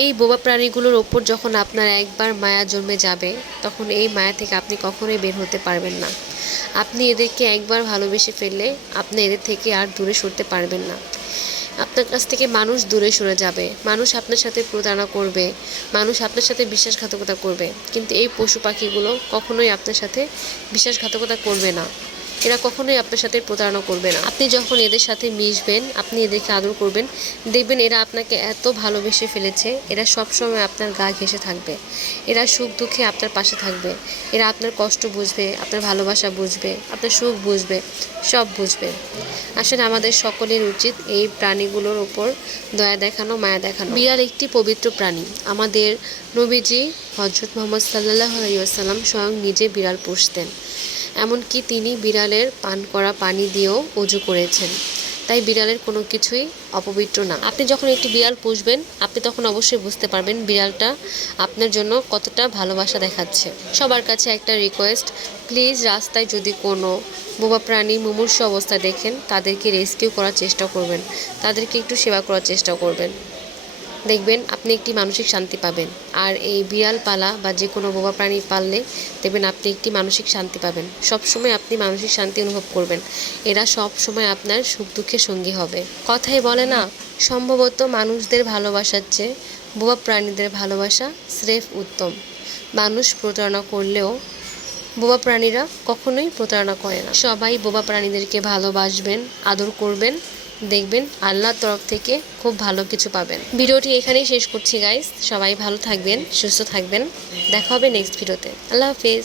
এই বোবা প্রাণীগুলোর ওপর যখন আপনার একবার মায়া জন্মে যাবে, তখন এই মায়া থেকে আপনি কখনোই বের হতে পারবেন না। আপনি এদেরকে একবার ভালোবেসে ফেললে আপনি এদের থেকে আর দূরে সরতে পারবেন না। আপনার কাছ থেকে মানুষ দূরে সরে যাবে, মানুষ আপনার সাথে প্রতারণা করবে, মানুষ আপনার সাথে বিশ্বাসঘাতকতা করবে, কিন্তু এই পশু পাখিগুলো কখনোই আপনার সাথে বিশ্বাসঘাতকতা করবে না। এরা কখনোই আপনার সাথে প্রতারণা করবে না। আপনি যখন এদের সাথে মিশবেন, আপনি এদেরকে আদর করবেন, দেখবেন এরা আপনাকে এত ভালোবেসে ফেলেছে, এরা সবসময় আপনার গা ঘেঁষে থাকবে। এরা সুখ দুঃখে আপনার পাশে থাকবে। এরা আপনার কষ্ট বুঝবে, আপনার ভালোবাসা বুঝবে, আপনার সুখ বুঝবে, সব বুঝবে। আসলে আমাদের সকলের উচিত এই প্রাণীগুলোর ওপর দয়া দেখানো, মায়া দেখানো। বিড়াল একটি পবিত্র প্রাণী। আমাদের নবীজি হযরত মুহাম্মদ সাল্লাল্লাহু আলাইহি ওয়াসাল্লাম স্বয়ং নিজে বিড়াল পুষতেন। এমনকি তিনি বিড়ালের পান করা পানি দিয়েও ওযু করেছেন। তাই বিড়ালের কোনো কিছুই অপবিত্র না। আপনি যখন একটি বিড়াল পুষবেন, আপনি তখন অবশ্যই বুঝতে পারবেন বিড়ালটা আপনার জন্য কতটা ভালোবাসা দেখাচ্ছে। সবার কাছে একটা রিকোয়েস্ট, প্লিজ রাস্তায় যদি কোনো বোবা প্রাণী মুমূর্ষু অবস্থায় দেখেন, তাদেরকে রেস্কিউ করার চেষ্টা করবেন, তাদেরকে একটু সেবা করার চেষ্টা করবেন। দেখবেন আপনি একটি মানসিক শান্তি পাবেন। আর এই বিড়াল পালা বা যে কোনো বোবা প্রাণী পাললে দেখবেন আপনি একটি মানসিক শান্তি পাবেন। সবসময় আপনি মানসিক শান্তি অনুভব করবেন। এরা সব সময় আপনার সুখ দুঃখের সঙ্গী হবে। কথাই বলে না, সম্ভবত মানুষদের ভালোবাসার চেয়ে বোবা প্রাণীদের ভালোবাসা স্রেফ উত্তম। মানুষ প্রতারণা করলেও বোবা প্রাণীরা কখনোই প্রতারণা করে না। সবাই বোবা প্রাণীদেরকে ভালোবাসবেন, আদর করবেন, দেখবেন আল্লাহর তরফ থেকে খুব ভালো কিছু পাবেন। ভিডিওটি এখানেই শেষ করছি গাইস। সবাই ভালো থাকবেন, সুস্থ থাকবেন। দেখা হবে নেক্সট ভিডিওতে। আল্লাহ হাফেজ।